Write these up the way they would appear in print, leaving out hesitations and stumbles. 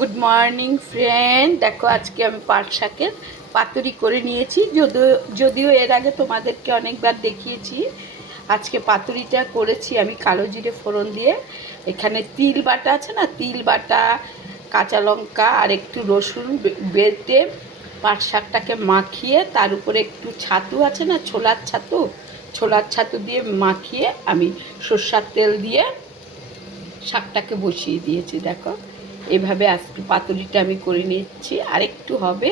Good morning friend. দেখো আজকে আমি পাট শাকের পাতুরি করে নিয়েছি, যদিও এর আগে তোমাদেরকে অনেকবার দেখিয়েছি। আজকে পাতুরিটা করেছি আমি কালো জিরে ফোড়ন দিয়ে। এখানে তিল বাটা আছে না, তিল বাটা, কাঁচা লঙ্কা আর একটু রসুন বেটে পাট শাকটাকে মাখিয়ে তার উপরে একটু ছাতু আছে না, ছোলার ছাতু দিয়ে মাখিয়ে আমি সর্ষের তেল দিয়ে শাকটাকে বসিয়ে দিয়েছি। দেখো এভাবে আজকে পাতুরিটা আমি করে নিচ্ছি, আরেকটু হবে।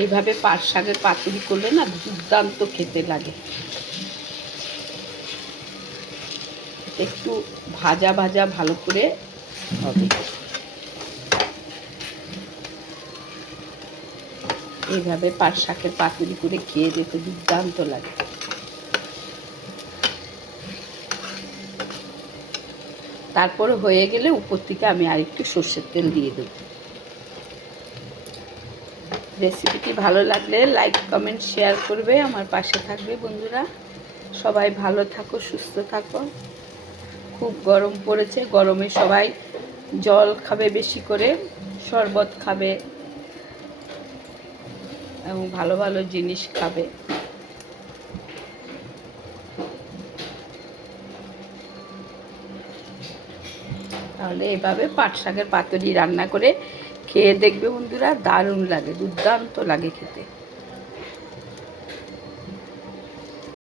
এইভাবে পাট শাকের পাতুরি করলে না দুর্দান্ত খেতে লাগে। একটু ভাজা ভাজা ভালো করে হবে। এইভাবে পাট শাকের পাতুরি করে খেয়ে যেতে দুর্দান্ত লাগে। তারপরে হয়ে গেলে উপর থেকে আমি আরেকটু সর্ষের তেল দিয়ে দেবো। রেসিপিটি ভালো লাগলে লাইক কমেন্ট শেয়ার করবে, আমার পাশে থাকবে বন্ধুরা। সবাই ভালো থাকো, সুস্থ থাকো। খুব গরম পড়েছে, গরমে সবাই জল খাবে, বেশি করে শরবত খাবে এবং ভালো ভালো জিনিস খাবে। তাহলে এভাবে পাট শাকের পাতুরি রান্না করে খেয়ে দেখবে বন্ধুরা, দারুণ লাগে, দুর্দান্ত লাগে খেতে।